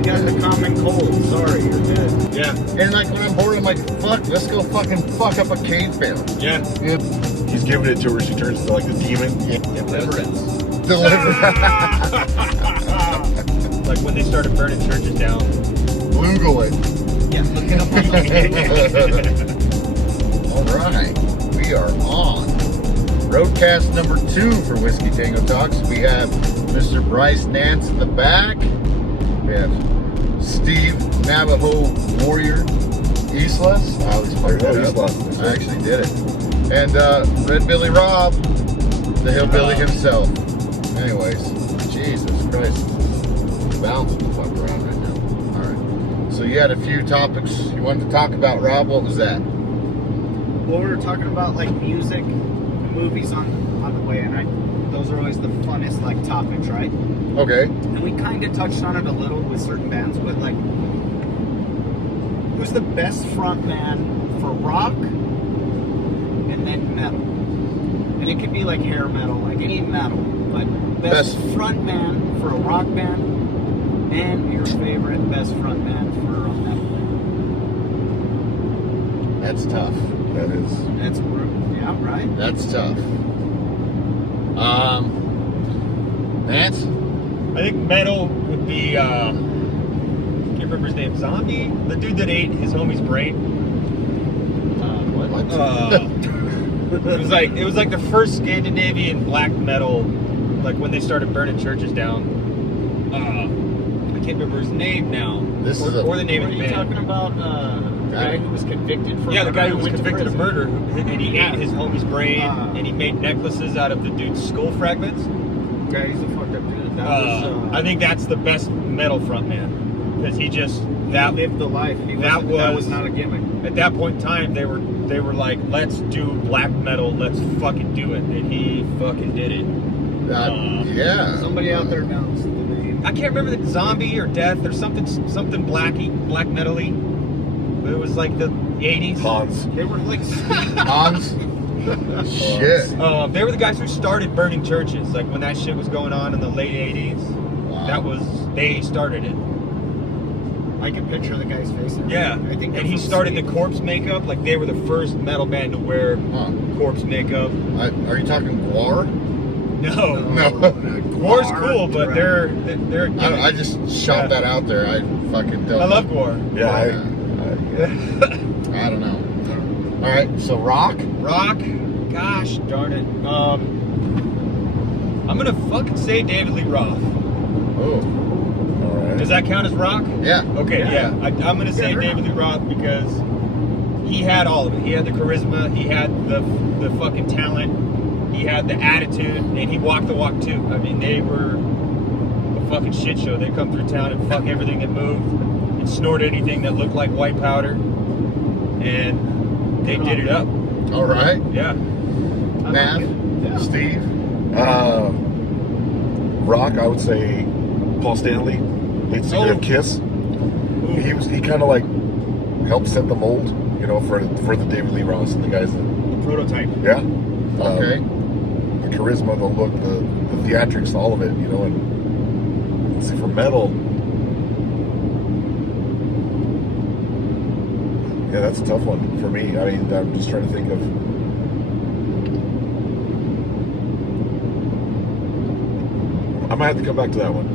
You got the common cold. Sorry, you're dead. Yeah. And like when I'm bored, I'm like, fuck, let's go fucking fuck up a cave bear. Yeah. He's giving it to her. She turns into like the demon. Yeah. Deliverance. Like when they started burning churches down. Google it. Yeah, look it up. All right, we are on Roadcast number 2 for Whiskey Tango Talks. We have Mr. Bryce Nance in the back. We have Steve Navajo Warrior Islas. I always fuck that up. I actually did it. And RedBilly Rob, the hillbilly himself. Anyways, Jesus Christ, bouncing the fuck around right now. All right. So you had a few topics you wanted to talk about, Rob. What was that? Well, we were talking about like music, movies on the way, and those are always the funnest like topics, right? Okay. And we kind of touched on it a little with certain bands, but like, who's the best front man for rock and then metal? And it could be like hair metal, like any metal, but best front man for a rock band and your favorite best front man for a metal band. That's tough. That is. That's yeah, right. That's tough. Nance? I think metal would be, can't remember his name, Zombie? The dude that ate his homie's brain. What? It was like the first Scandinavian black metal, like when they started burning churches down. I can't remember his name now. Or the name of the band. Are you talking about the guy who was convicted for the guy who was went to convicted of murder, and he ate his homie's brain, Ah. and he made necklaces out of the dude's skull fragments. Yeah, he's a fucked up dude. That was, I think that's the best metal frontman, because he just he lived the life. That was not a gimmick. At that point in time, they were like, let's do black metal, let's fucking do it, and he fucking did it. Yeah. Somebody out there knows the name. I can't remember the Zombie or Death or something black metally. But it was like the 80s. Hans. They were like Hans? Shit. They were the guys who started burning churches, like when that shit was going on in the late 80s. Wow. They started it. I can picture the guy's face. Yeah, I think. and he started the corpse makeup. Like they were the first metal band to wear corpse makeup. Are you talking Guar? No. Gore's cool, but they're I just shot that out there. I fucking don't. I love Gore. Yeah, I don't know. All right, so rock. Gosh darn it. I'm gonna fucking say David Lee Roth. Oh. all right. Does that count as rock? Yeah. Okay, yeah. I'm gonna say David Lee Roth because he had all of it. He had the charisma, he had the fucking talent, he had the attitude, and he walked the walk too. I mean, they were a fucking shit show. They come through town and fuck everything that moved and snort anything that looked like white powder, and they did it up. All right. Yeah. Matt, Steve. Rock, I would say Paul Stanley, lead singer of Kiss. He kind of like helped set the mold, you know, for the David Lee Roth and the guys that Prototype. yeah. Okay. The charisma, the look, the theatrics, all of it, you know. And let's see, for metal, yeah, that's a tough one for me. I mean, I'm just trying to think of. I might have to come back to that one.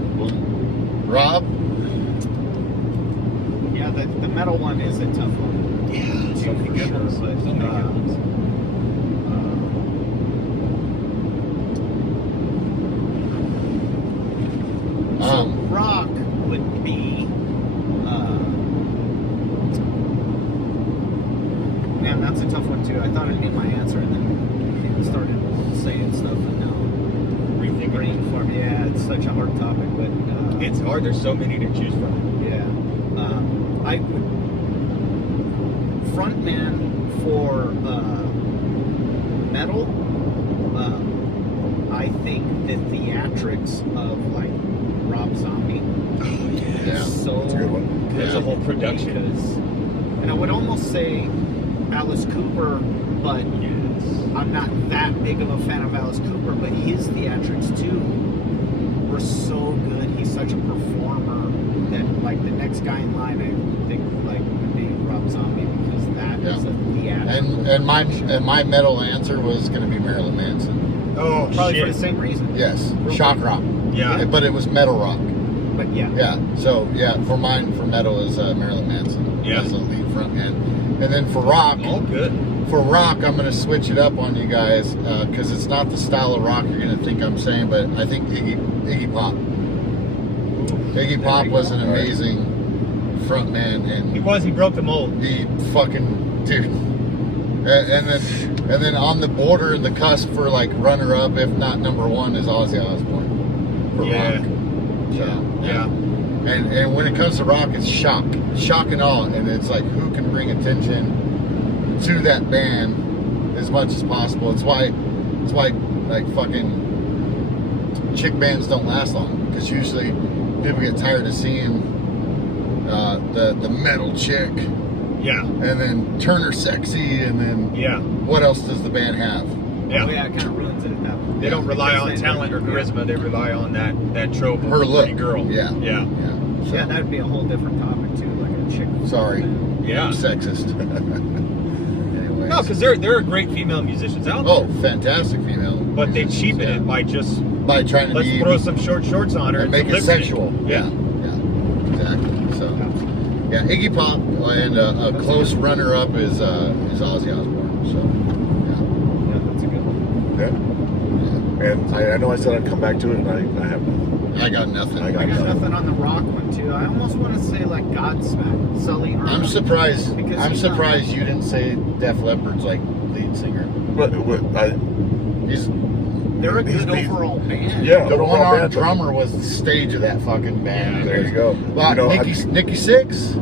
Rob. Yeah, the metal one is a tough one. Yeah, So many good ones, but so many good ones. So rock would be, man, that's a tough one too. I thought I knew my answer, and then started saying stuff, and now brain farm. Yeah, it's such a hard topic, but It's hard. There's so many to choose from. yeah, I would frontman for metal. I think the theatrics of like Rob Zombie. Yeah. So That's a good one. There's a whole production. Because, and I would almost say Alice Cooper, but I'm not that big of a fan of Alice Cooper, but his theatrics too were so good. He's such a performer that like like the next guy in line, I think like would be Rob Zombie because that is a theatrical. And my metal answer was going to be Marilyn Manson. Oh, Probably shit. for the same reason. Yes, shock rock. Yeah. But it was metal rock. But yeah. Yeah. So yeah, for metal is Marilyn Manson. Yeah. As a lead front end. And then for rock. All good. For rock, I'm going to switch it up on you guys because it's not the style of rock you're going to think I'm saying, but I think Iggy Pop. Iggy Pop was an amazing frontman, and He broke the mold. he fucking dude. And then on the border, the cusp for like runner up, if not number one, is Ozzy Osbourne for Yeah. rock. So Yeah. And when it comes to rock, it's shock and awe, and it's like who can bring attention to that band as much as possible. It's why like fucking chick bands don't last long, because usually people get tired of seeing the metal chick Yeah. and then Turner sexy, and then Yeah. what else does the band have? Yeah. Oh, yeah, it kind of ruins it at that point. They don't rely on Because they- talent or charisma. They rely on that trope of Her the look. pretty girl. Yeah. Yeah. Yeah. So, Yeah, that would be a whole different topic too, like a chick. sorry. Yeah. I'm sexist. Anyways. No, because there are great female musicians out there. Oh, fantastic female. But they musicians, cheapen yeah. it by just by trying to let's be throw some short shorts on her and make it lip sync. sexual. Yeah. Yeah, exactly. So, yeah, Iggy Pop, and a close runner-up is Ozzy Osbourne. So, Yeah, that's a good one. Yeah. And I know I said I'd come back to it, and I have nothing. yeah, I got nothing. I got I got nothing on the rock one too. I almost want to say like Godsmack, Sully Erna. I'm surprised. Because I'm he's not- surprised you didn't say Def Leppard's like lead singer. But He's They're a He's good the- overall band. Yeah. the overall one-armed band, but- drummer was the stage of that fucking band. there you go. Well, You know, Nikki Sixx.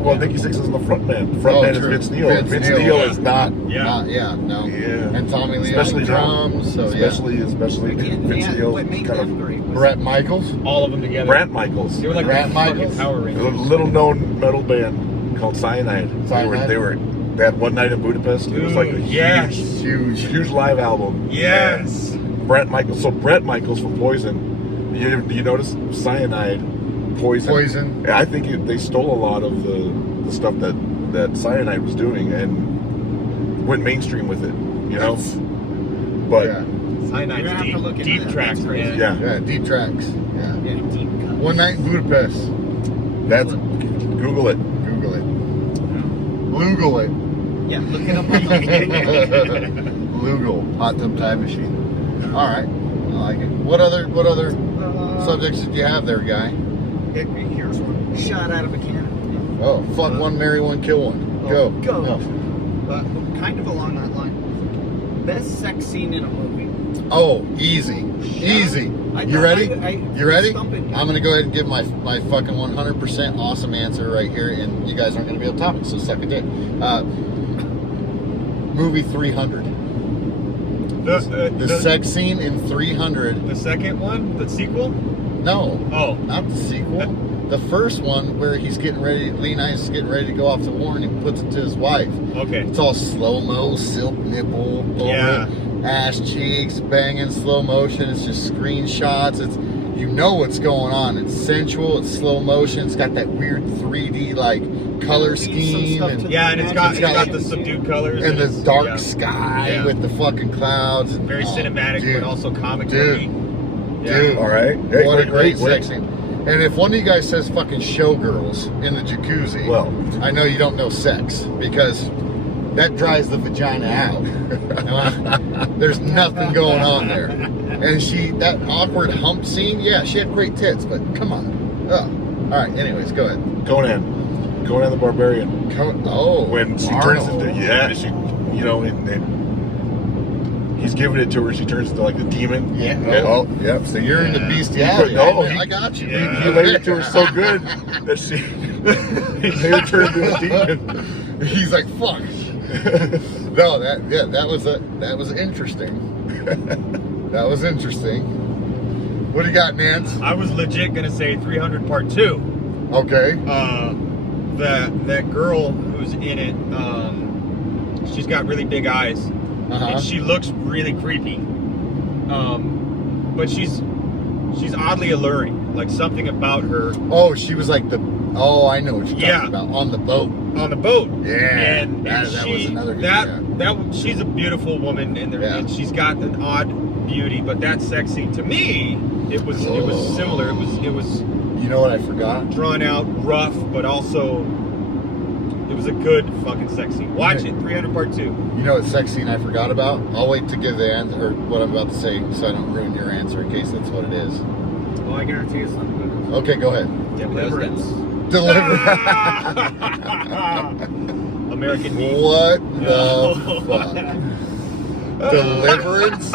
well, Nikki Sixx isn't the front man. Front Oh, man true. is Vince Neil. Vince Vince Neil, Neil yeah. is not. Yeah. Yeah, no. Yeah. And Tommy Lee Especially on drums. So especially yeah. Vince Neil. What made Kind them of great was Bret Michaels. All of them together. Brant Michaels. They were like Brant the fucking Michaels. Power A Rangers. little known metal band called Cyanide. Cyanide? They had One Night in Budapest. It was like a Yes. huge live album. Yes. Brent Michaels. So Brent Michaels from Poison. You notice Cyanide, Poison. Yeah, I think they stole a lot of the stuff that Cyanide was doing and went mainstream with it. You know. But Yeah. You're Cyanide's gonna have to look into deep that. tracks, That's crazy. man. yeah, Yeah, deep tracks. Yeah. Yeah, deep cut. One Night in Budapest. that's Google it. Google it. Google it. Yeah, look it up on the Lugal. Hot tub time machine. All right. I like it. What other subjects did you have there, guy? Here's one. Shot out of a cannon. Oh, fuck one, marry one, kill one. Go. Go. No. Kind of along that line. Best sex scene in a movie. Oh, easy. Easy. You ready? You ready? I'm going to go ahead and give my fucking 100% awesome answer right here, and you guys aren't going to be able to top it, so suck a dick. Movie 300. The sex scene in 300. The second one, the sequel. No, Oh, not the sequel. The first one where he's getting ready, Lee Nice is getting ready to go off to war, and he puts it to his wife. okay. It's all slow-mo, silk nipple, Yeah. ass cheeks, banging slow motion. It's just screenshots. It's, you know what's going on. It's sensual. It's slow motion. It's got that weird 3D like color scheme and Yeah, and it's got like- the subdued colors the it's- dark yeah. sky Yeah. with the fucking clouds. Very Oh, cinematic, dude. but also comic Dude. relief. Yeah. Dude. All right. Hey, What a wait, great wait. sex scene. And if one of you guys says fucking showgirls in the jacuzzi, Well. I know you don't know sex because that dries the vagina out. There's nothing going on there. And that awkward hump scene, yeah, she had great tits, but come on. Oh. All right, anyways, go ahead. Conan the Barbarian. When she turns into and he's giving it to her, she turns into like the demon. Yeah. Oh, yep. So you're into bestiality. I got you. He laid it to her so good that he made her turn into a demon. He's like, fuck. No, that was interesting. That was interesting. What do you got, Nance? I was legit gonna say 300 Part 2. Okay. That girl who's in it, she's got really big eyes, and she looks really creepy. But she's oddly alluring. Like something about her. Oh, she was like I know what you're Yeah. talking about. On the boat. On the boat. Yeah. And that was she, another good she's a beautiful woman, and she's got an odd beauty, but that sex scene to me, it was similar. It was You know what I forgot? drawn out, rough, but also it was a good fucking sex scene. Watch it, 300 Part 2. You know what sex scene I forgot about? I'll wait to give the answer, or what I'm about to say, so I don't ruin your answer in case that's what it is. Well, I guarantee it's not good. Okay, go ahead. Deliverance. American Meat. What the fuck? Deliverance?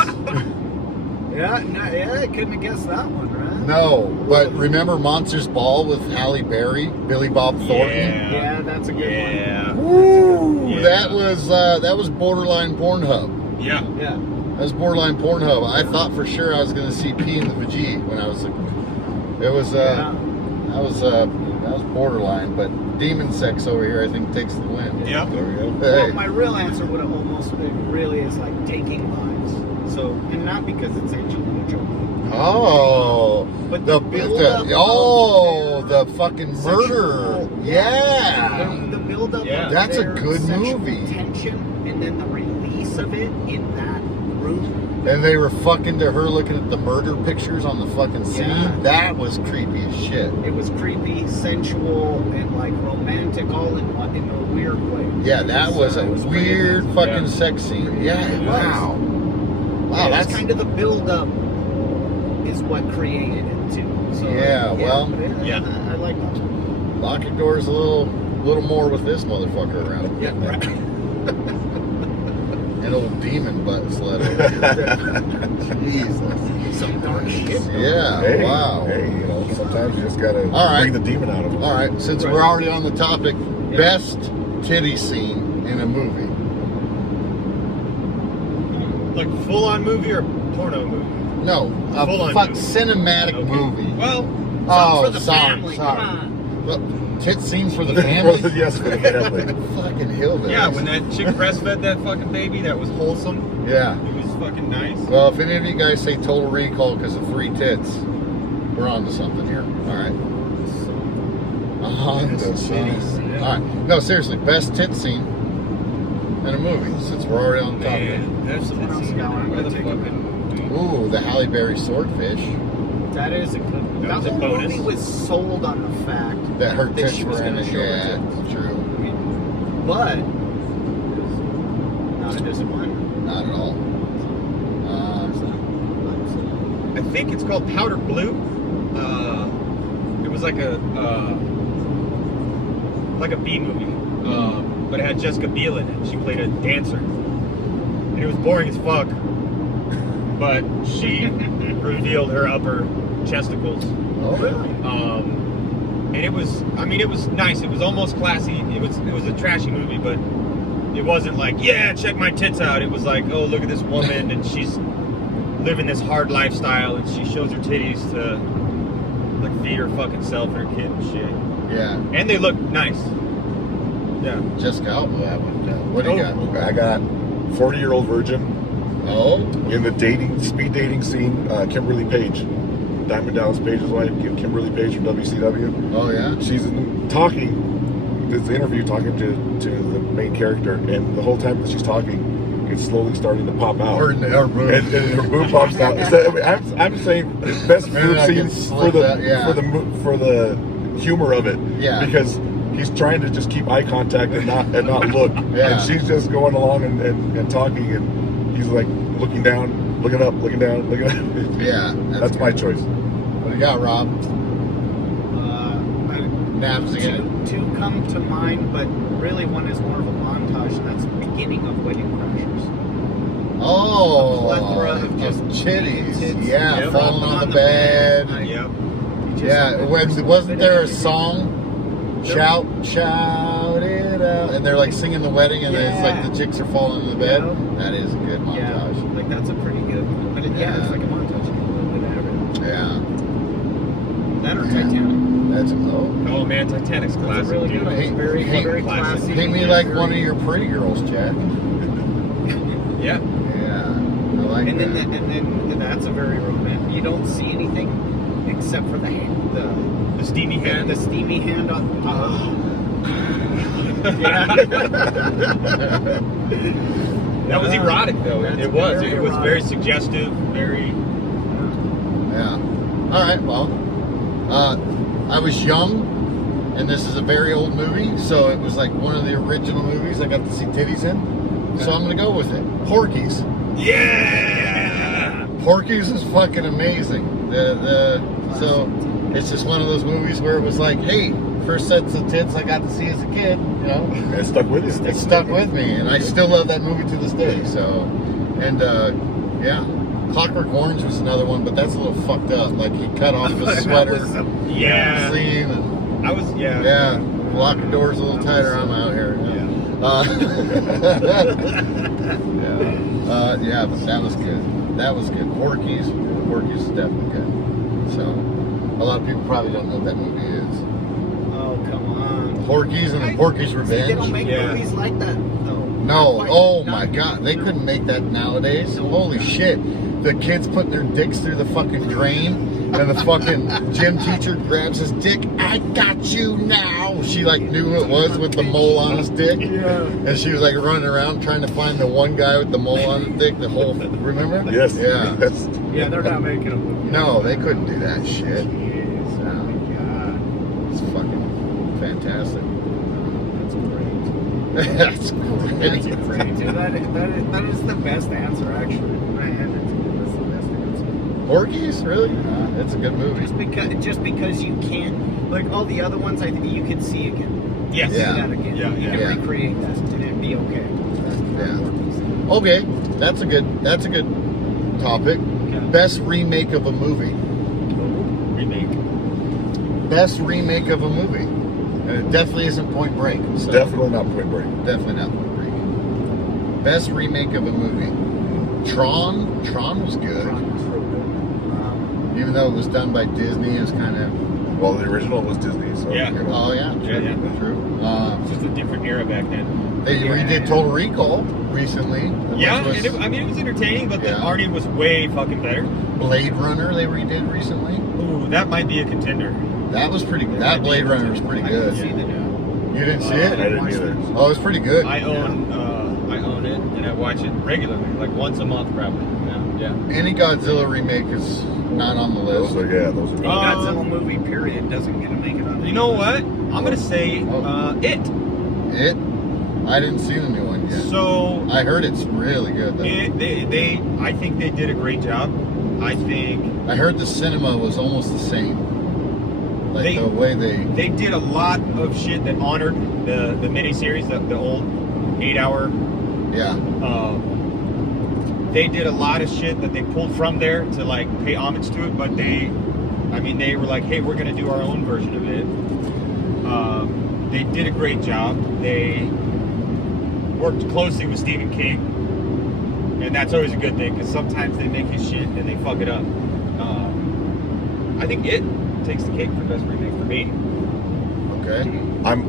Yeah, I couldn't have guessed that one, right? No, but remember Monsters Ball with Halle Berry, Billy Bob Thornton? Yeah, that's a good one. Woo! Yeah. That was borderline Pornhub. Yeah. Yeah. That was borderline Pornhub. I thought for sure I was going to see P in the Vajee when I was. It was that was borderline, but demon sex over here I think takes the win. Yeah. There we go. Well, Hey. my real answer would have almost been really is like taking lives. So, and not because it's actually a joke. Oh, But the build-up the fucking murder. Yeah. The build-up. Yeah. of That's a their good sexual movie. tension, and then the release of it in that room. And they were fucking to her looking at the murder pictures on the fucking scene. Yeah. That was creepy as shit. It was creepy, sensual, and like romantic, all in one in a weird way. Yeah, that was a It pretty weird amazing. fucking Yeah. sex scene. Yeah, It was. wow. Wow, That's that's kind of the build-up is what created it too. So Yeah, well, yeah. I like that. lock your doors a little more with this motherfucker around. Yeah, right. An old demon butt slut over here. Jesus. Some dark shit. Yeah, Hey, wow. Hey, sometimes you just gotta All right. bring the demon out of them. All right, since we're already on the topic, best titty scene in a movie. Like full-on movie or porno movie? No, a Full-on fuck movie. cinematic Okay. movie. Well, for the sorry, family, sorry. come on. Well, tit scene for the family. Yes, for the family. Fucking hillbillies. yeah, when that chick breastfed that fucking baby, that was wholesome. Yeah. It was fucking nice. Well, if any of you guys say Total Recall because of free tits, we're on to something here. All right. On to something. All right. No, seriously, best tit scene in a movie since we're already on the topic. Man, that's Someone else got one. I'm gonna take it. Ooh, the Halle Berry swordfish. That is a good. That was a whole bonus. movie was sold on the fact That her that tits she were was in going to it. show her Yeah, tits. true. I mean, but not a disappointment. Not at all. I think it's called Powder Blue. It was like a B movie, but it had Jessica Biel in it. She played a dancer, and it was boring as fuck. But she revealed her upper chesticles, Oh, really? and it was nice. It was almost classy. It was a trashy movie, but it wasn't like, yeah, check my tits out. It was like, oh, look at this woman, and she's living this hard lifestyle, and she shows her titties to like feed her fucking self and her kid and shit. Yeah. And they look nice. Yeah. Jessica Alba, that one. What do you got? I got 40-year-old virgin Oh? in the speed dating scene. Kimberly Page, Diamond Dallas Page's wife, Kimberly Page from WCW. Oh, yeah? She's this interview talking to the main character, and the whole time that she's talking, it's slowly starting to pop out. Her boob. And her boob pops out. I'm saying best Maybe boob I can scenes slip that, yeah. for the humor of it. Yeah. Because he's trying to just keep eye contact and not look. Yeah. And she's just going along and talking, and he's like looking down, looking up, looking down, looking up. Yeah. That's my choice. What do you got, Rob? Naps again? Two come to mind, but really one is more of a montage, and that's the beginning of Wedding Crashers. Oh. A plethora of just chitties. tits. Yeah, Yep. falling on the bed. Yep. Yeah, wasn't there a song? Shout it out, and they're like singing the wedding, and then it's like the chicks are falling in the bed. Yep. That is a good montage. Yeah, like that's a pretty good one. But Yeah. it's like a montage. A little bit of everything. Yeah, That or Titanic. that's Oh man, Titanic's That's classic. a really dude. good one. Hey, It's very, hey, very classic. classy. paint me like one of your pretty girls, Chad. Yeah. Yeah, I like And that. then that's a very romantic. You don't see anything except for the hand, The steamy hand. the steamy hand on. That was erotic, though. It was. very It was erotic. very suggestive. Very. Yeah. All right. Well, I was young, and this is a very old movie, so it was like one of the original movies I got to see titties in. So I'm gonna go with it. Porky's. Yeah. Porky's is fucking amazing. So it's just one of those movies where it was like, hey, first sets of tits I got to see as a kid, you know. It stuck with you. It stuck with me, and I still love that movie to this day. So, and yeah, Clockwork Orange was another one, but that's a little fucked up. Like he cut off the sweater Yeah. scene, and I was. Yeah. yeah, lock the doors a little tighter. I'm out here. Yeah, but that was good. That was good. Porky's is definitely good. So, a lot of people probably don't know what that movie is. Oh, come on. Porky's and the Porky's See, Revenge. they don't make Yeah. movies like that, though. No, Not quite. oh Not- my god, they no. couldn't make that nowadays. No. Holy shit. The kids putting their dicks through the fucking drain, and the fucking gym teacher grabs his dick. I got you now. She like knew who it was with the mole on his dick. Yeah. And she was like running around trying to find the one guy with the mole on his dick. The whole, remember? Yes. Yeah. Yes. Yeah, they're not making a movie. No, they couldn't do that shit. Jeez, oh my God. It's fucking fantastic. That's great. That's great. That's great, dude. That is the best answer, actually. Man, that's the best answer. Porky's, really? It's a good movie. Just because you can't, like all the other ones, I think you could see again. Yes. Yeah. See that again. Yeah, You yeah. can Yeah. recreate that, and it'd be okay. Yeah. Okay, that's a good topic. Okay. Best remake of a movie. Remake. Best remake of a movie. And it definitely isn't Point Break. So Definitely not Point Break. Definitely not Point Break. Best remake of a movie. Tron was good. Even though it was done by Disney, it was kind of. Well, the original was Disney, so Yeah. you know. Oh yeah, true. Yeah. True. It's just a different era back then. They redid Total Recall recently. Yeah, which was and it was entertaining, but the Yeah. Arnie was way fucking better. Blade Runner they redid recently. Ooh, that might be a contender. That was pretty. That Blade Runner was pretty I didn't good. see the You didn't see I it? didn't either. Oh, it was pretty good. I own it, and I watch it regularly, like once a month probably. Yeah. Any Godzilla remake is not on the list. Those are Any Godzilla movie, period, doesn't get to make it on. You know what? I'm gonna say it. It? I didn't see the new one yet. So I heard it's really good though. I think they did a great job. I think I heard the cinema was almost the same. Like They- the way they did a lot of shit that honored the miniseries, the old 8-hour. yeah. They did a lot of shit that they pulled from there to like pay homage to it, but they were like, hey, we're gonna do our own version of it. They did a great job. They worked closely with Stephen King, and that's always a good thing because sometimes they make his shit and they fuck it up. I think it takes the cake for best remake for me. Okay. I'm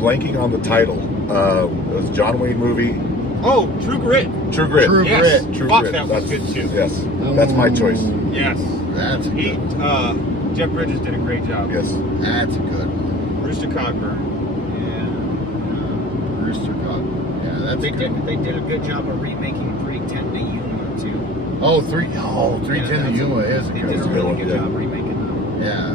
blanking on the title. It was a John Wayne movie. Oh, True Grit. True Grit. True Yes. Grit. True Fuck, Grit. that was good too. Yes, that's my choice. Yes. That's a He, good. Jeff Bridges did a great job. Yes. That's a good one. Rooster Cogburn. Rooster Cog. Yeah, that's They a good. did a good job of remaking 310 to Yuma too. Oh, 310 to Yuma is a They good did a one. really good Yeah. job remaking them. Yeah.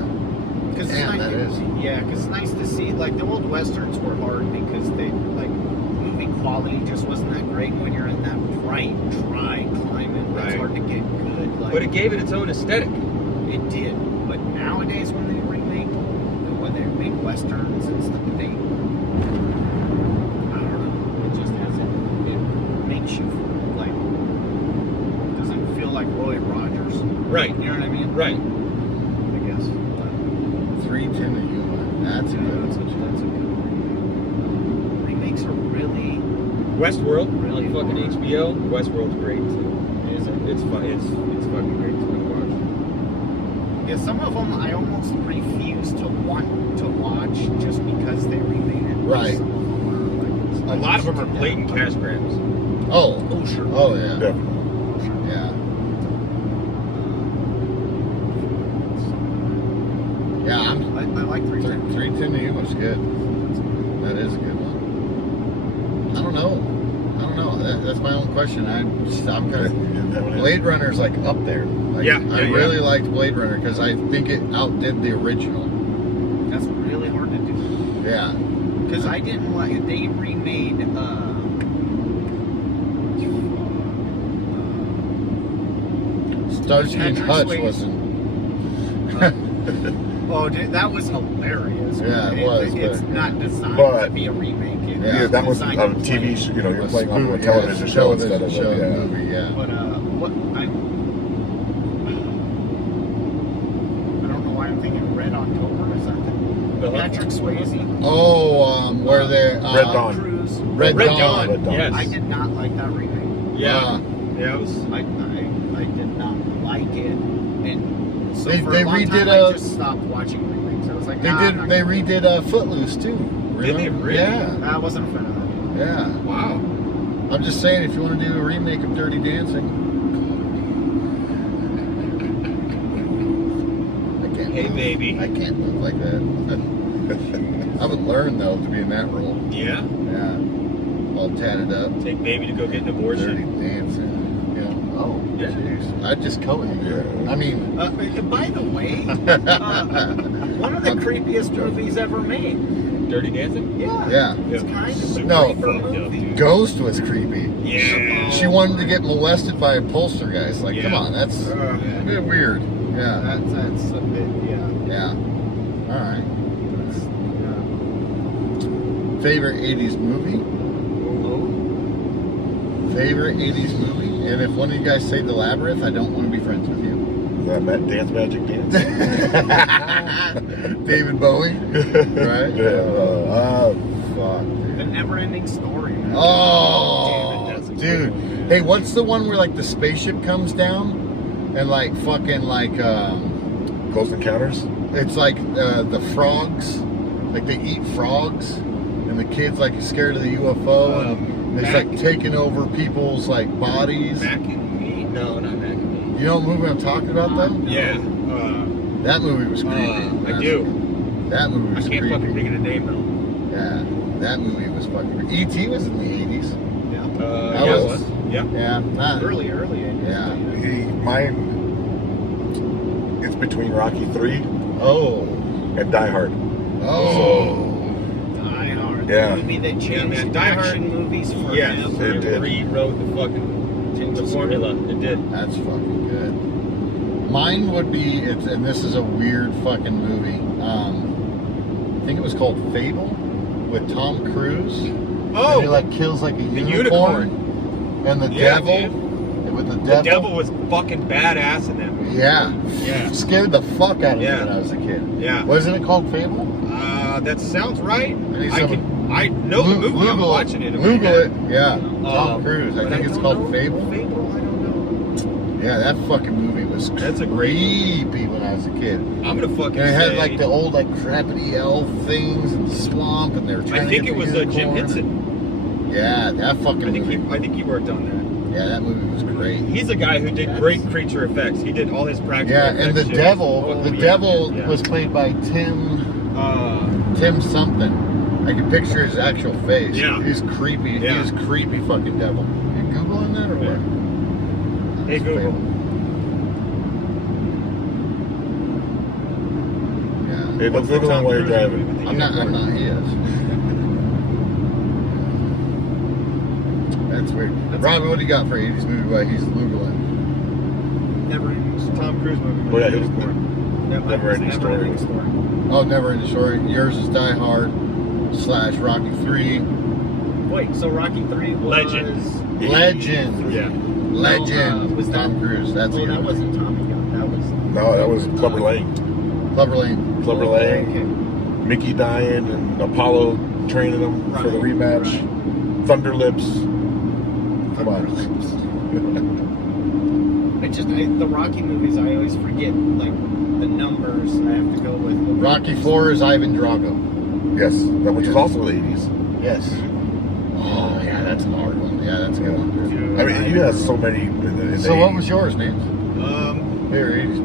Because Damn, that is. Yeah, because it's nice to see. Like the old westerns were hard because they like movie quality just wasn't that great when you're in that bright, dry climate. It's Right. hard to get good. Like, But it gave it its own aesthetic. it did. But nowadays, when they remake westerns and stuff, I don't know. It just hasn't. It makes you like doesn't feel like Roy Rogers. Right. You know what I mean? Right. I guess. 310 to Yuma. That's a good one. That's a good remakes are really. Westworld, Really fucking hard. HBO. Westworld's great too. It's fun. It's fucking great to watch. Yeah, some of them I almost refuse to want to watch just because they remade it. Right. Some of them are like, A lot of them are blatant cash grabs. Oh. Oh, sure. Oh, yeah. Definitely. Yeah. good. That is a good one. I don't know. That's my own question. I'm kind of Blade Runner's like up there. Like, I really liked Blade Runner because I think it outdid the original. That's really hard to do. Yeah. Because I didn't like it. They remade Starsky Hutch wasn't. Oh, dude, that was hilarious. Yeah, it was. It's not designed to be a remake. Yeah, that was a TV show. You know, you're playing on a television show instead of a movie. Yeah. But what I don't know why I'm thinking Red October. Is that the Patrick Swayze? Oh, where they're Red Dawn. Cruise. Red Dawn. Yes. I did not like that remake. Yeah. Yeah, it was. I did not like it, and so They for a long redid time, I just stopped watching remakes. I was like, They redid Footloose too. Did they really? Yeah. I wasn't a fan of that. Yeah. Wow. I'm just saying, if you want to do a remake of Dirty Dancing, I can't. Hey, move. baby. I can't move like that. I would learn though to be in that role. Yeah. Yeah. All tatted up. Take baby to go get an Dirty abortion. Dancing. Yeah. Oh. Yeah. Jeez. I'd just coat it. Yeah. I mean. By the way, one of the creepiest movies ever made. Dirty Dancing? Yeah. Yeah. It's kind of Super No. creepy fucked up, movie. dude. Ghost was creepy. Yeah. She wanted to get molested by a pollster guy. It's like, Yeah. come on, that's a bit weird. Yeah. That's a bit, yeah. Yeah. All right. That's, yeah. Favorite 80s movie? Favorite 80s movie? And if one of you guys say The Labyrinth, I don't want to be friends with you. Dance Magic Dance. David Bowie, right? Fuck. The Never-Ending Story. Man. Oh, Damn it, that's a dude. good one, man. Hey, what's the one where like the spaceship comes down and like fucking like Close Encounters. it's like the frogs, like they eat frogs, and the kid's like scared of the UFO, and it's like taking over people's like bodies. Mac and Me? No, not Mac and Me. You know what movie I'm talking about though? Yeah. That movie was creepy. I do. That movie I was can't creepy. fucking think of the name though. Yeah, that movie was fucking creepy. E.T. was in the 80s. Yeah. That Yeah, it was- was. Yeah. Yeah, not Early. Yeah. Mine. It's between Rocky 3 Oh. and Die Hard. Oh. Die Hard. Yeah. The movie that Yeah, changed man, Die Hard- action movies forever. Yes. It It did. rewrote the fucking formula. It did. That's fucking good. Mine would be, and this is a weird fucking movie. I think it was called Fable with Tom Cruise. Oh, And he like kills like a unicorn. unicorn. And the Yeah, devil. dude. With the The devil. devil was fucking badass in that movie. Yeah. Yeah. Scared the fuck out of me Yeah. when I was a kid. Yeah. Wasn't it called Fable? That sounds right. need I know the movie. I'm watching it. Google it. Yeah. Tom Cruise. I But think it's don't called know. Fable. Fable, I don't know. Yeah, that fucking movie was That's a great creepy when I was a kid. I'm gonna fucking And it say. had like the old like crappity elf things and the swamp, and they were trying I to think get it the was Jim unicorn. Henson. Yeah, that fucking movie. I think he worked on that. Yeah, that movie was great. He's a guy who did great creature effects. He did all his practical Yeah, effects. and the shit. devil, Oh, the yeah, devil yeah. was played by Tim something. I can picture his actual face. Yeah. He's creepy. Yeah. He's creepy fucking devil. You Googling that or what? Hey, Google. Yeah. Hey, don't Google while you're driving. I'm not. He is. That's weird. Robbie, what do you got for 80s movie while he's Googling? Tom Cruise movie. Oh, yeah, it was Never-Ending Story. Oh, Never-Ending Story. Yours is Die Hard / Rocky 3. Wait, so Rocky 3 was... Legend. Legend. Yeah. Legend. was Tom Cruise. That's a Well, good that one. wasn't Tommy Gunn. That was... No, that was Clubber Lang. Clubber Lang. Clubber Lang. Mickey dying and Apollo training him for the rematch. Thunder Lips. Come on. The Rocky movies, I always forget, like, the numbers. I have to go with... Rocky 4 is Ivan Drago. Yes, that which is also the 80s. Yes. Oh, yeah, that's a hard one. Yeah, that's a good one. I mean, you have so many. In the So what 80s. was yours, man? Here, 80s.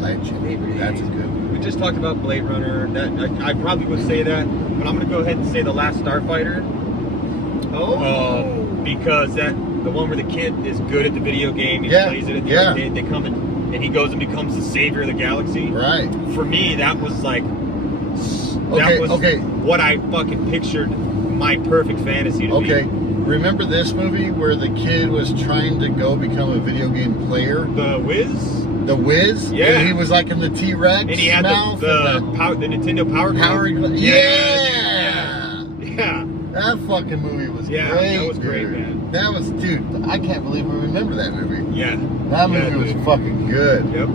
Legend. That's a good one. just talked about Blade Runner. That I probably would say that, but I'm gonna go ahead and say The Last Starfighter. Because the one where the kid is good at the video game, he plays it at the arcade. They come and he goes and becomes the savior of the galaxy. Right. For me, that was like what I fucking pictured my perfect fantasy to be. Okay. Remember this movie where the kid was trying to go become a video game player? The Wiz? The Wiz? Yeah. And he was like in the T-Rex and he had mouth the Nintendo Power Glove. Yeah. That fucking movie was great. That was great, man. That was, dude, I can't believe I remember that movie. Yeah. That movie was fucking good. Yep.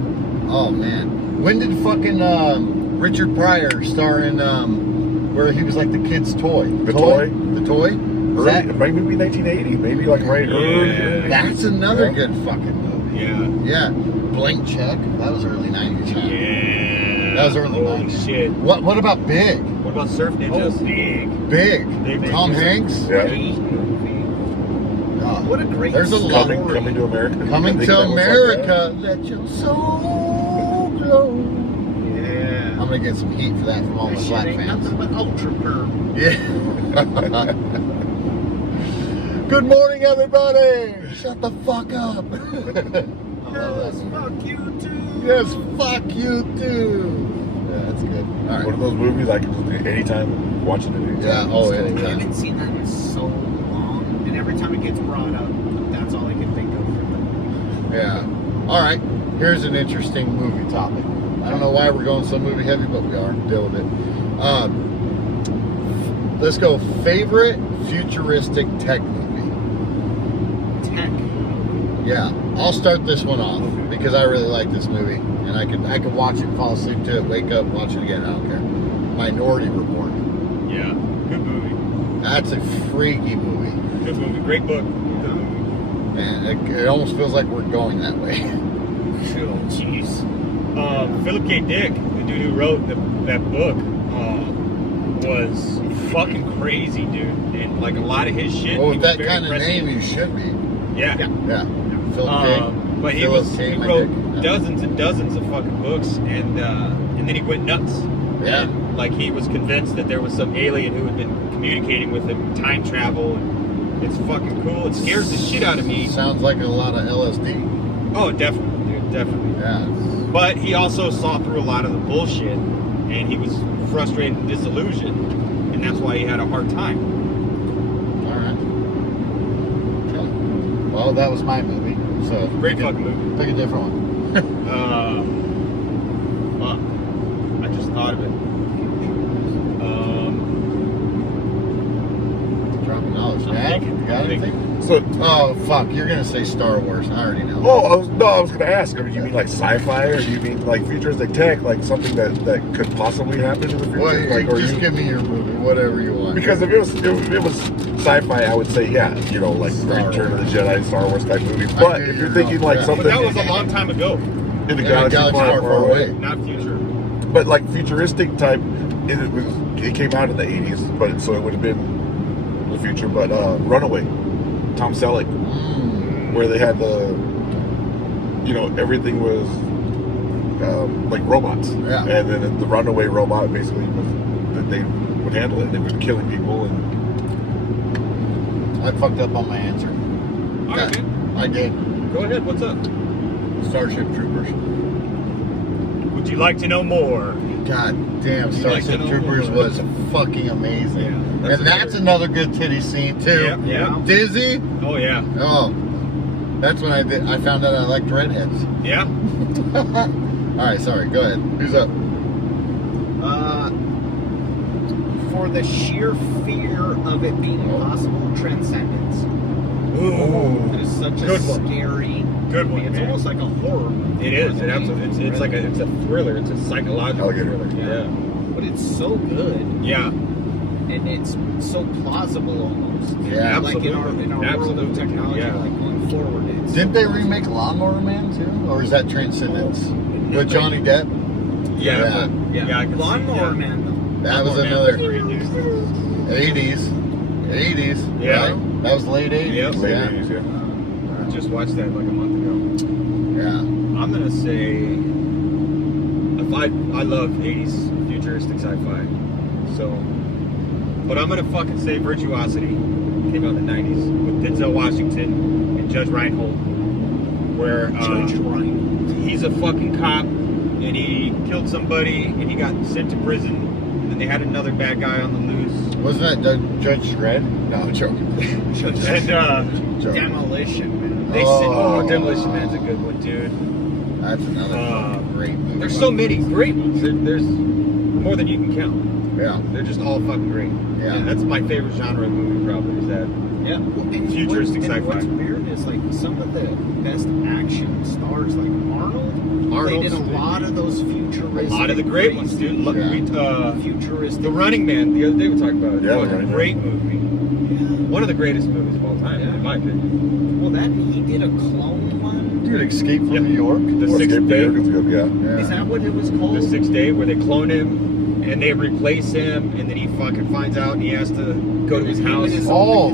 Oh, man. When did fucking Richard Pryor star in where he was like the kid's toy? The toy? The toy? Maybe 1980. Maybe like early. That's another good fucking movie. Yeah. Yeah. Blank Check. That was early 90s. Yeah. That was early 90s. Shit. What about Big? What about Surf Ninjas? Big. Tom Ninjas. Hanks? Yeah. Oh, What a great there's a lot. Coming to America. Coming to America. Let your soul glow. Yeah. I'm gonna get some heat for that from all my This shit black ain't fans. nothing but ultra perm. Yeah. Good morning, everybody. Shut the fuck up. I love that movie. Fuck you too. Yes, fuck you too. Yeah, that's good. All right. One of those movies I can just anytime watch it anytime. Yeah. Oh, I anytime. haven't seen that in so long, and every time it gets brought up, that's all I can think of. Yeah. All right. Here's an interesting movie topic. I don't know why we're going so movie heavy, but we are. Deal with it. Let's go. Favorite futuristic tech movie. Tech. Yeah. I'll start this one off because I really like this movie, and I could watch it, fall asleep to it, wake up, watch it again. I don't care. Minority Report. Yeah. Good movie. That's a freaky movie. Good movie. Great book. Good movie. Man, it almost feels like we're going that way. Oh, jeez. Philip K. Dick, the dude who wrote that book, was fucking crazy, dude. And like a lot of his shit. Well, he with was that very kind of prescient. name, you should be. Yeah. Yeah. Philip K. But he Philip K. wrote Dick. dozens and dozens of fucking books, and then he went nuts. Yeah. And, like he was convinced that there was some alien who had been communicating with him, time travel. And it's fucking cool. It scares the shit out of me. Sounds like a lot of LSD. Oh, definitely, dude, definitely. Yeah. But he also saw through a lot of the bullshit, and he was frustrated and disillusioned, and that's why he had a hard time. All right. Okay. Well, that was my movie. So Great fucking movie. pick a different one. I just thought of it. Dropping knowledge. I'm Mac, thinking. you got anything? So, Oh fuck! You're gonna say Star Wars. I already know. I was gonna ask. I mean, you mean like sci-fi, or do you mean like futuristic tech, like something that could possibly happen in the future? Well, or just give me your movie, whatever you want. Because if it was sci-fi, I would say like Star Return Wars. of the Jedi, Star Wars type movie. But hear if you, you're thinking like yeah. something But that was a long time ago, in the Yeah, galaxy far, far away, not future. but like futuristic type, it came out in the 80s, but so it would have been the future. But Runaway, Tom Selleck, where they had everything was like robots, Yeah. and then the runaway robot basically was that they would handle it. They were killing people, and I fucked up on my answer. All right, man. I did. Go ahead. What's up? Starship Troopers. Would you like to know more? God damn, like to Starship know Troopers more? was fucking amazing. Yeah, and that's another good titty scene too. Yep, yeah. Dizzy? Oh yeah. Oh. That's when I found out I liked redheads. Yeah. Alright, sorry, go ahead. Who's up? For the sheer fear of it being possible, Transcendence. Ooh. It is such a Good one. scary Good movie. one, It's man. almost like a horror movie. It is. It absolutely. It's like it's a thriller. It's a psychological Alligator. thriller. Yeah. But it's so good, Yeah. and it's so plausible almost. Yeah, like in our world of Absolutely. technology, Yeah. like going forward. It's Didn't they remake Lawnmower Man too? Or is that Transcendence? With Johnny Depp? Yeah. Yeah, I can see, Lawnmower yeah. Man though. That was Lawnmower Man another great, dude. 80s. 80s. Yeah. Right? That was late 80s. Yep. late Yeah. 80s, yeah. I just watched that like a month ago. Yeah. I'm gonna say a I love 80s futuristic sci-fi. So, but I'm gonna fucking say Virtuosity. Came out in the 90s with Denzel Washington and Judge Reinhold, where Judge Reinhold. he's a fucking cop and he killed somebody and he got sent to prison. And then they had another bad guy on the loose. Wasn't that Judge Dredd? No, I'm joking. And Demolition Man. Demolition Man's a good one, dude. That's another fucking great movie. There's so many great ones. There's more than you can count. Yeah. They're just all fucking great. Yeah. And that's my favorite genre of movie, probably, is that. Yeah. Well, Futuristic sci-fi. What's weird is like some of the best action stars, like Arnold. They did a lot of those futuristic. A lot of the great ones, dude. Look, futuristic. The Running Man. The other day we talked about it. Yeah, It was a great movie. Yeah. One of the greatest movies of all time, in my opinion. Well, he did a clone one. Dude, Escape from New York. The Sixth Day. Yeah. Is that what it was called? The Sixth Day, where they clone him and they replace him, and then he fucking finds out and he has to go to his house. His Oh,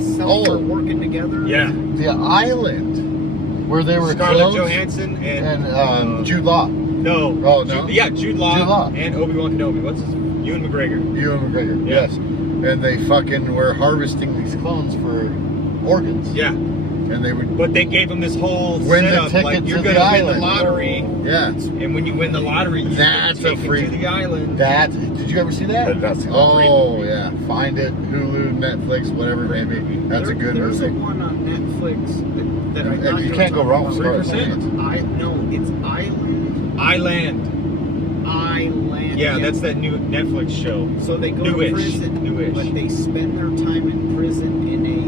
are working together. Yeah. The Island, where they were Scarlett clones, Johansson and Jude Law. no. Oh, no? Jude Law. Jude Law. And Obi-Wan Kenobi. What's his name? Ewan McGregor. Ewan McGregor. Yeah. Yes. And they fucking were harvesting these clones for organs. Yeah. And they would. But they gave him this whole Win the setup, ticket like you're to gonna the win island. the lottery, Yeah. and when you win the lottery, you That's get a taken free- to the island. Did you ever see that? I did not see that. Oh yeah. Find it. Hulu, Netflix, whatever, maybe. That's a good There's movie. a one on Netflix that I And thought you were can't go talking wrong with about. Scarlett Johansson. It's Island. Island. Yeah, that's that new Netflix show. So they go Newish. to prison, Newish. but they spend their time in prison in a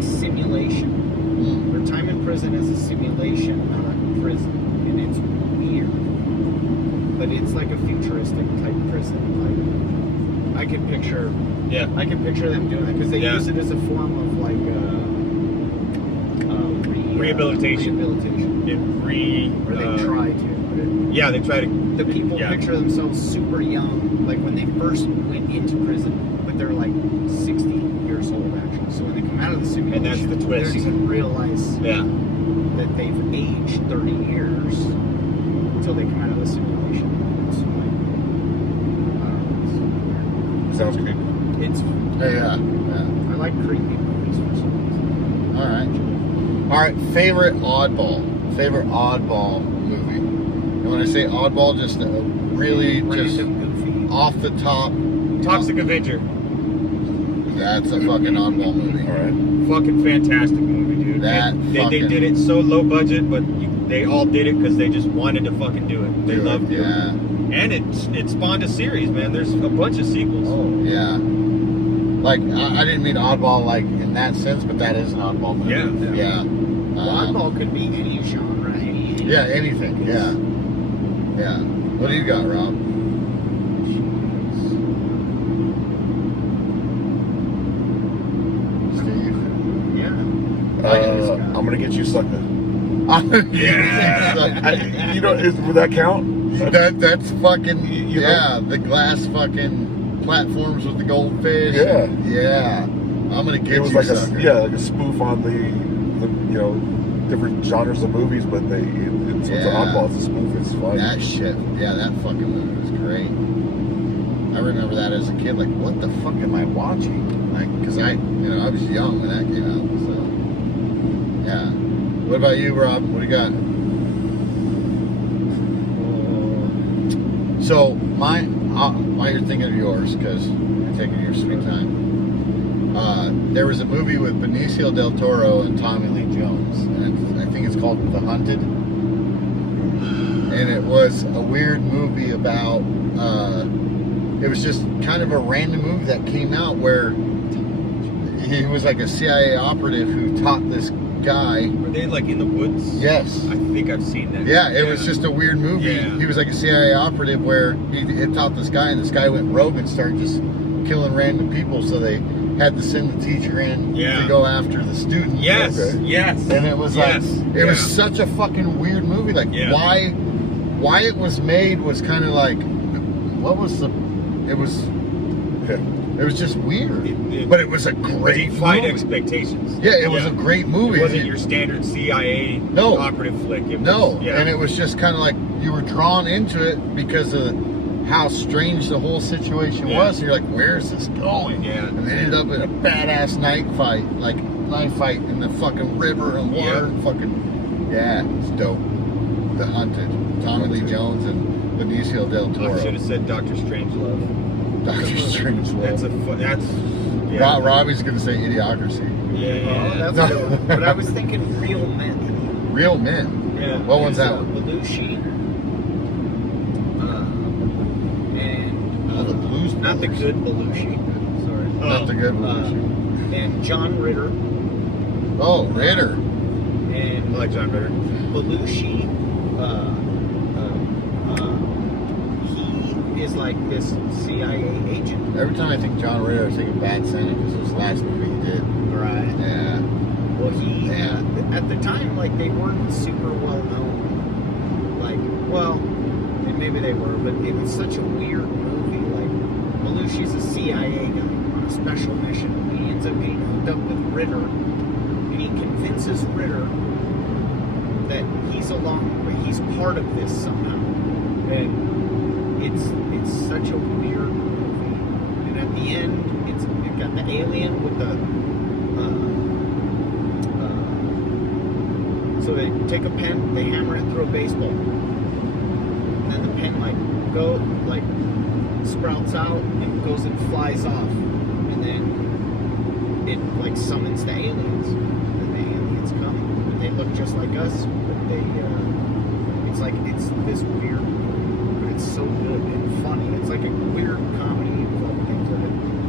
simulation. Their time in prison is a simulation, not prison, and it's weird. But it's like a futuristic type prison. Like I can picture them doing it because they use it as a form of rehabilitation. Or they try to. Yeah, they try to. The people picture themselves super young, like when they first went into prison, but they're like 60 years old actually. So when they come out of the simulation, And that's the twist. they don't even realize Yeah. that they've aged 30 years until they come out of the simulation. It's like, I Sounds creepy. don't know. It's Yeah. I like creepy movies for some reason. All right. Favorite oddball movie. And when I say oddball, just really just Random goofy. off the top. Toxic Avenger. That's a fucking oddball movie. All right. Fucking fantastic movie, dude. That They fucking- did it so low budget, but they all did it because they just wanted to fucking do it. They loved it. Yeah. And it spawned a series, man. There's a bunch of sequels. Oh yeah. Like I didn't mean oddball like in that sense, but that is an oddball movie. Yeah. Yeah. Oddball could be any genre, any. Yeah. Anything. Yeah. Yeah. What do you got, Rob? Steve. Yeah. I'm gonna get you sucker. Yeah. Would that count? That's fucking You yeah. The glass fucking platforms with the goldfish. Yeah. Yeah. I'm gonna get It was you, like sucker. like a spoof on the different genres of movies, but it's an oddball. It's a spoof. It's fun. That shit. Yeah, that fucking movie was great. I remember that as a kid. Like, what the fuck am I watching? Like, because I was young when that came out. So, yeah. What about you, Rob? What do you got? So, while you're thinking of yours, because you're taking your sweet time. There was a movie with Benicio del Toro and Tommy Lee Jones, and I think it's called The Hunted. And it was a weird movie about, it was just kind of a random movie that came out where he was like a CIA operative who taught this guy. Were they like in the woods? Yes. I think I've seen that. Yeah, it was just a weird movie. Yeah. He was like a CIA operative where he had taught this guy, and this guy went rogue and started just killing random people, so they had to send the teacher in to go after the student. Yes, Okay. yes. And it was like, it was such a fucking weird movie. Like, why it was made was kind of like, it was just weird. But it was a great defied movie. expectations. Yeah, it was a great movie. It wasn't your standard CIA operative flick. And it was just kind of like, you were drawn into it because of how strange the whole situation was. You're like, where's this going? Yeah. And they ended up in a badass knife fight in the fucking river and water and fucking, it's dope. The Hunted, Tommy Lee Jones and Benicio del Toro. I should have said Dr. Strangelove. Dr. Strangelove. That's Robbie's gonna say Idiocracy. Well, that's good. But I was thinking Real Men. Real Men. Yeah. What one's that one? Belushi. And The Blues not the Brothers. good Belushi. Sorry. Not the good Belushi. And John Ritter. Oh, Ritter. And I like John Ritter. Belushi. He is like this CIA agent. Every time I think John Ritter, I think of Bad Santa because it was the last movie he did. Right. Yeah. Well, he at the time, like, they weren't super well known. Like, well, and maybe they were, but it was such a weird movie. Like, Belushi's a CIA guy on a special mission. He ends up being hooked up with Ritter, and he convinces Ritter that he's part of this somehow. And it's such a weird movie. And at the end, it got the alien with the. So they take a pen, they hammer it through a baseball, and then the pen sprouts out and goes and flies off, and then it summons the aliens, and the aliens come, and they look just like us, but they it's this weird movie, but it's so good and funny. It's like a weird comedy of things that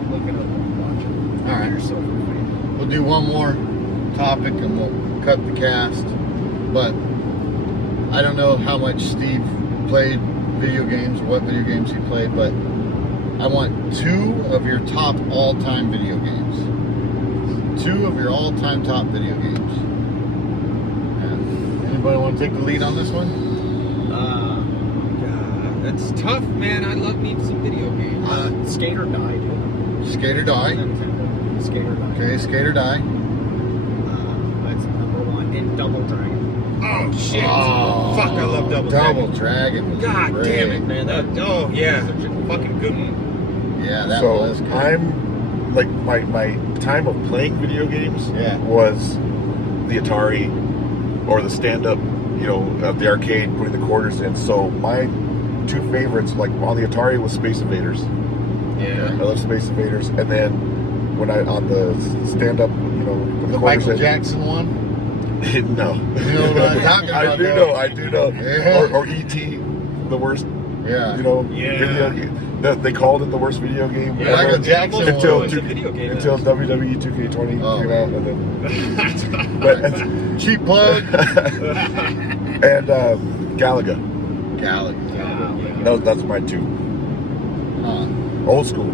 look it up and watch it. All right. You're so fan. We'll do one more topic and we'll cut the cast. But I don't know how much Steve played video games, what video games he played, but I want 2 of your top all-time video games. 2 of your all-time top video games. Yeah. Anybody want to take the lead on this one? God, that's tough, man. I love me some video games. Skate or Die, dude. Skate or Die. Nintendo. Skate or Die. Okay, Skate or Die. That's number 1. And Double Dragon. Oh shit! Oh, fuck, I love Double Dragon. Was God great. damn it, man! Such a fucking good one. Yeah, that So was good. I'm like my time of playing video games was the Atari or the stand-up, of the arcade, putting the quarters in. So my 2 favorites, like on the Atari, was Space Invaders. Yeah. I love Space Invaders, and then when on the stand-up, put The quarters Michael in, Jackson one. No. You know what I'm talking about? I do know. Yeah. Or E.T., the worst, Yeah. video game. They called it the worst video game Yeah, Michael ever Jackson until was a video game. WWE 2K20 came out, and then but Cheap plug. and Galaga. Galaga. That's my 2. Old school.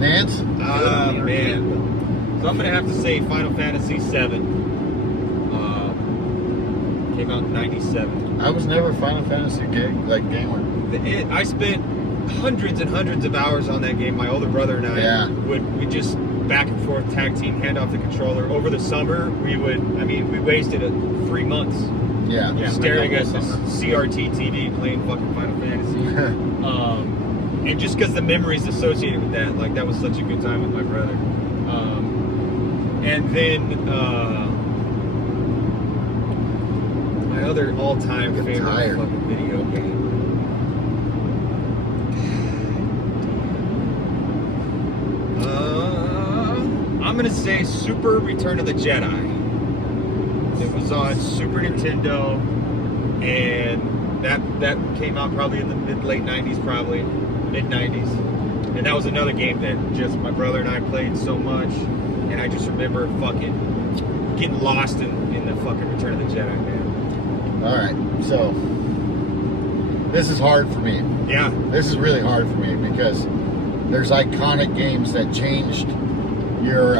Nance? Man. So I'm gonna have to say Final Fantasy VII. Came out in '97. I was never a Final Fantasy gamer. I spent hundreds and hundreds of hours on that game. My older brother and I we just back and forth tag team, hand off the controller. Over the summer, we wasted 3 months staring at this CRT TV playing fucking Final Fantasy. And just because the memories associated with that, that was such a good time with my brother. And then my other all-time favorite fucking video game. I'm gonna say Super Return of the Jedi. It was on Super Nintendo, and that came out probably in the mid-late 90s, probably mid-90s. And that was another game that just my brother and I played so much, and I just remember fucking getting lost in the fucking Return of the Jedi, man. All right, so this is hard for me. Yeah. This is really hard for me because there's iconic games that changed your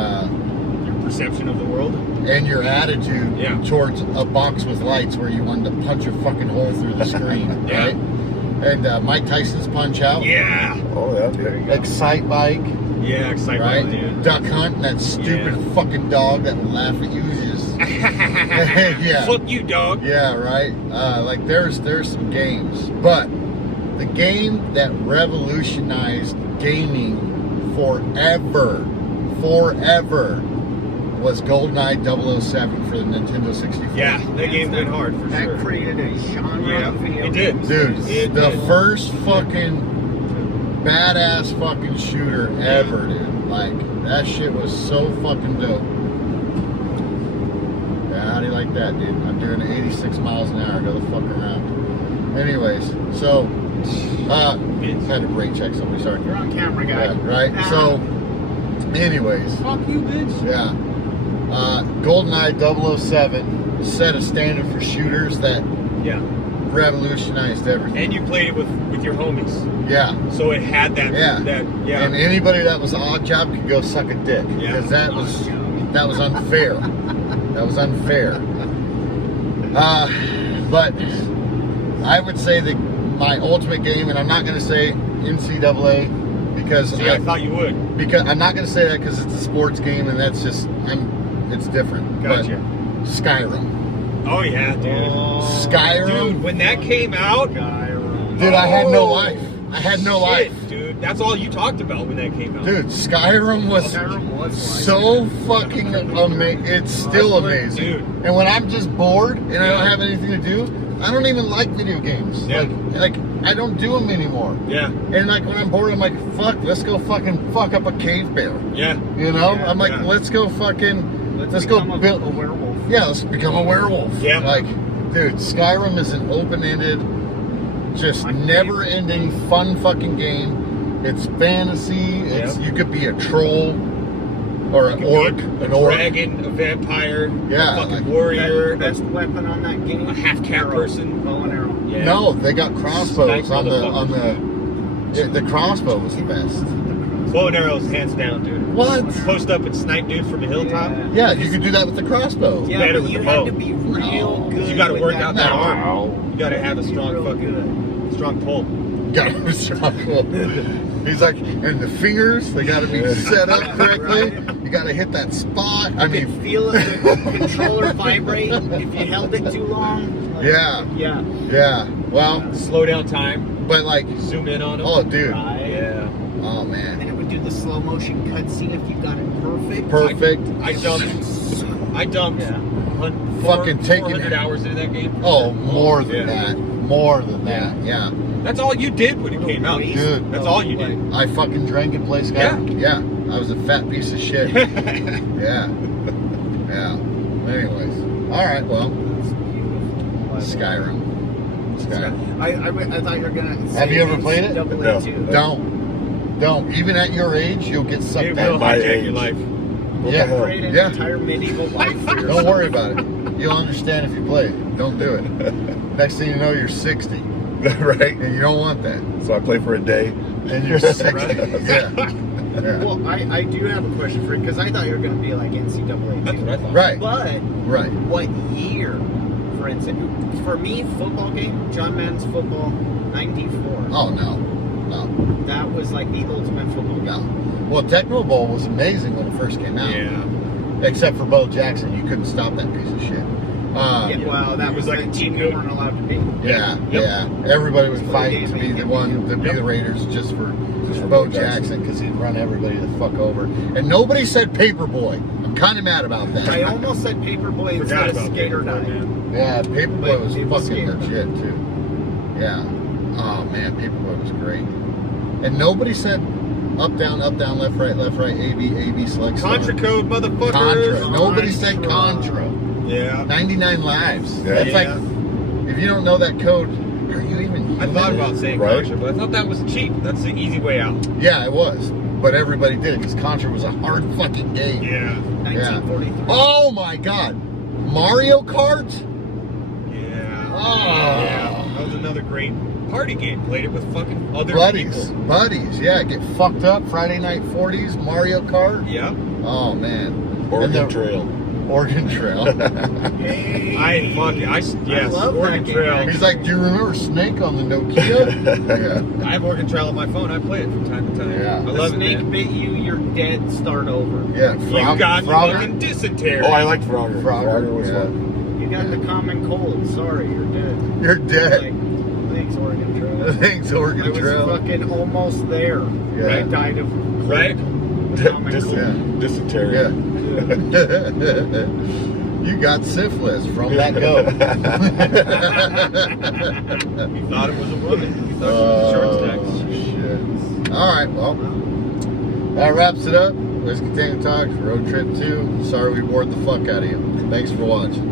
perception of the world and your attitude towards a box with lights where you wanted to punch a fucking hole through the screen, right? And Mike Tyson's Punch-Out. Yeah. Oh, yeah, there you go. Excite Bike. Yeah, Excite Right? Bike, dude. Duck Hunt, and that stupid fucking dog that will laugh at you. Just Yeah. Fuck you, dog. Yeah, right. Like there's some games, but the game that revolutionized gaming forever was GoldenEye 007 for the Nintendo 64. Yeah, that game went hard for That sure. created a genre of video it did. games. Dude, It the did. first fucking badass fucking shooter ever, dude. Like, that shit was so fucking dope. Yeah, how do you like that, dude? I'm doing 86 miles an hour. Go the fuck around. Anyways, so, had to brake check somebody, sorry. You're on camera, guy. Yeah, right? So, anyways, Fuck you, bitch. yeah. GoldenEye 007 set a standard for shooters that Yeah. revolutionized everything. And you played it with your homies. Yeah. So it had that. Yeah. Yeah. And anybody that was odd job could go suck a dick. Yeah. Because that was unfair. That was unfair. But I would say that my ultimate game, and I'm not going to say NCAA because See, I thought you would. because I'm not going to say that because it's a sports game and that's just it's different. Gotcha. But Skyrim. Oh yeah, dude. Skyrim. Dude, when that came out, Dude, I had no life. I had no life. dude. That's all you talked about when that came out. Dude, Skyrim was so fucking amazing. It's still amazing. Dude. And when I'm just bored and I don't have anything to do, I don't even like video games. Yeah. Like I don't do them anymore. Yeah. And like when I'm bored, I'm like, fuck, let's go fucking fuck up a cave bear. Yeah. You know? Yeah, I'm like, yeah. let's go fucking, let's go become build a werewolf. Yeah, let's become a werewolf. Yeah. Like, dude, Skyrim is an open-ended, just never-ending fun fucking game. It's fantasy. It's you could be a troll or an orc, a dragon, a vampire, Yeah, a fucking like warrior, Best weapon on that game. a half-cat person. Bow and arrow. Yeah. No, they got crossbows Snipe on the crossbow was the best. Bow and arrows, hands down, dude. What? Post up and snipe dude from a hilltop. Yeah, you could do that with the crossbow. Yeah, Better but with you the had bow. to be real good. You got to with work that out that bow. arm. You got to have a strong Real fucking, strong pull. Got to strong. He's like, and the fingers, they got to be set up correctly. You got to hit that spot. I You mean, could feel the controller vibrate if you held it too long. Like, Yeah. Yeah. yeah. Well, Slow down time. but like, Zoom in on him. oh, dude. Right. Yeah. Oh, And man. it would do the slow motion cutscene if you got it perfect. Perfect. I dumped Yeah. Fucking taking 400 it. hours into that game. Oh, more than Yeah. that. More than that. Yeah. That's all you did when it came out. Dude. That's all you did. I fucking drank and played Skyrim. Yeah. I was a fat piece of shit. Yeah. Yeah. Anyways. All right. Well, Skyrim. I thought you were gonna. Have you ever played it? No. Don't. Even at your age, you'll get sucked It out. will my hijack age. your life. Yeah. Create an Yeah. entire medieval life for yourself. Don't worry about it. You'll understand if you play it. Don't do it. Next thing you know, you're 60. Right? And you don't want that. So I play for a day. And you're 60. Right. Yeah. Yeah. Well, I do have a question for you because I thought you were going to be like NCAA That's too. what I thought. Right. But Right. what year, for instance? For me, football game, John Madden's football, 94. Oh, no. No. That was like the ultimate football game. No. Well, Techno Bowl was amazing when it first came out. Yeah. Except for Bo Jackson. You couldn't stop that piece of shit. Yeah, well, that It was was like the a team cheat you code. weren't allowed to be. Yeah, Yep. yeah. Everybody was Play fighting game to be and the get one, to be Yep. the Raiders just for for Bo Bo Jackson because he'd run everybody the fuck over. And nobody said Paperboy. I'm kind of mad about that. I almost said Paperboy Forgot instead of about Skater Paperboy, Die. man. Yeah, Paperboy was It was fucking scary. legit too. Yeah. Oh man, Paperboy was great. And nobody said up, down, left, right, AB, select. Contra start. code, motherfuckers. Contra. Nobody said Contra. Contra. Yeah. 99 lives. Yeah. That's like, Yeah. if you don't know that code, are you even I thought about saying Right. Contra, but I thought that was cheap. That's the easy way out. Yeah, it was. But everybody did it because Contra was a hard fucking game. Yeah. 1943. Oh my god. Mario Kart? Yeah. Oh. Yeah. That was another great party game. Played it with fucking other Buddies. people. Buddies. Yeah, get fucked up. Friday night 40s, Mario Kart. Yeah. Oh man. Oregon And the- Trail. Oregon Trail. Hey. I love Oregon that Trail. game. He's like, do you remember Snake on the Nokia? Yeah. I have Oregon Trail on my phone. I play it from time to time. Yeah. I The love snake it. Man. bit you, you're dead, start over. Yeah. You got Frogger? fucking dysentery. Oh, I like Frogger. Frogger, was yeah. fun. You got the common cold, sorry, you're dead. You're dead. Like, thanks, Oregon Trail. Thanks, I Oregon was Trail. fucking almost there. Yeah. I died of cold. Right? Common cold. Dysentery. Yeah. You got syphilis from that goat. You thought it was a woman. You thought it was a short stack. Shit. All right, well, that wraps it up. Whiskey Tango Talks, Road Trip 2. Sorry we bored the fuck out of you. Thanks for watching.